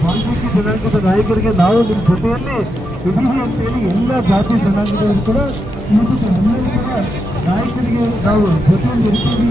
ವಾಲ್ಮೀಕಿ ಜನಾಂಗದ ನಾಯಕರಿಗೆ ನಾವು ನಿಮ್ಮ ಜೊತೆಯಲ್ಲಿ ಇದ್ದೀವಿ ಅಂತೇಳಿ ಎಲ್ಲ ಜಾತಿ ಜನಾಂಗದವರು ಕೂಡ ಎಲ್ಲರೂ ಕೂಡ ನಾಯಕರಿಗೆ ನಾವು ಜೊತೆಯಲ್ಲಿ ಇರ್ತೀವಿ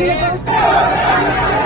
Cristo.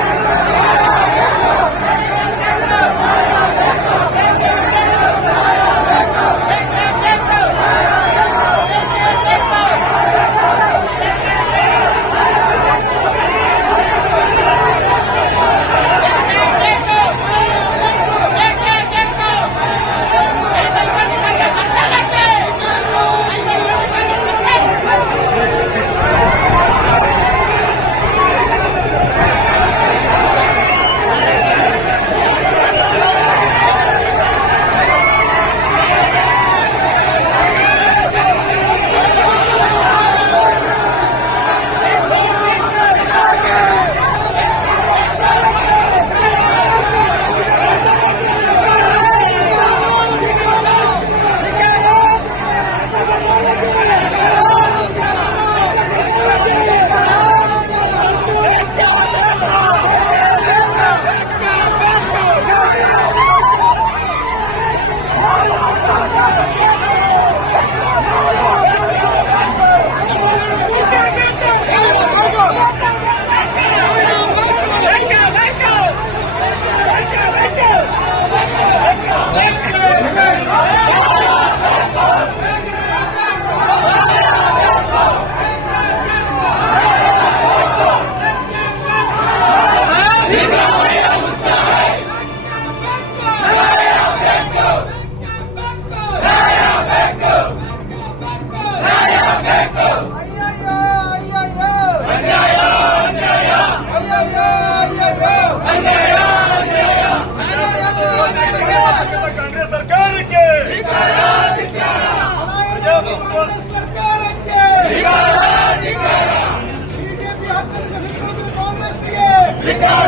Obrigado!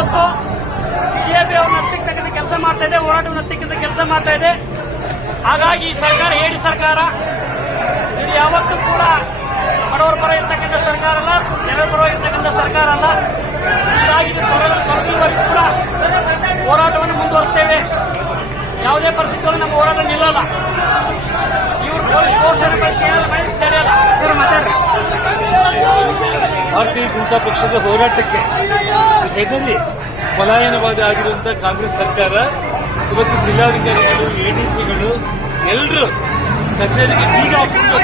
ಇವತ್ತು ಬಿಜೆಪಿ ಅವ್ರನ್ನ ಹತ್ತಿಕ್ಕತಕ್ಕಂಥ ಕೆಲಸ ಮಾಡ್ತಾ ಇದೆ, ಹೋರಾಟವನ್ನು ಹತ್ತಿಕ್ಕಂತ ಕೆಲಸ ಮಾಡ್ತಾ ಇದೆ. ಹಾಗಾಗಿ ಈ ಸರ್ಕಾರ, ಹೇಳಿ ಸರ್ಕಾರ, ಇದು ಯಾವತ್ತೂ ಕೂಡ ಬಡವರ ಪರ ಇರ್ತಕ್ಕಂಥ ಸರ್ಕಾರ ಅಲ್ಲ, ಜನರ ಪರ ಇರ್ತಕ್ಕಂಥ ಸರ್ಕಾರ ಅಲ್ಲ. ಹೀಗಾಗಿ ಕೂಡ ಹೋರಾಟವನ್ನು ಮುಂದುವರಿಸ್ತೇವೆ. ಭಾರತೀಯ ಜನತಾ ಪಕ್ಷದ ಹೋರಾಟಕ್ಕೆ ಹೆದರಿ ಪಲಾಯನವಾದಿ ಆಗಿರುವಂತಹ ಕಾಂಗ್ರೆಸ್ ಸರ್ಕಾರ, ಇವತ್ತು ಜಿಲ್ಲಾಧಿಕಾರಿಗಳು ಎಡಿಪಿಗಳು ಎಲ್ಲರೂ ಕಚೇರಿಗೆ ಬೀಗ ಹಾಕೊಂಡು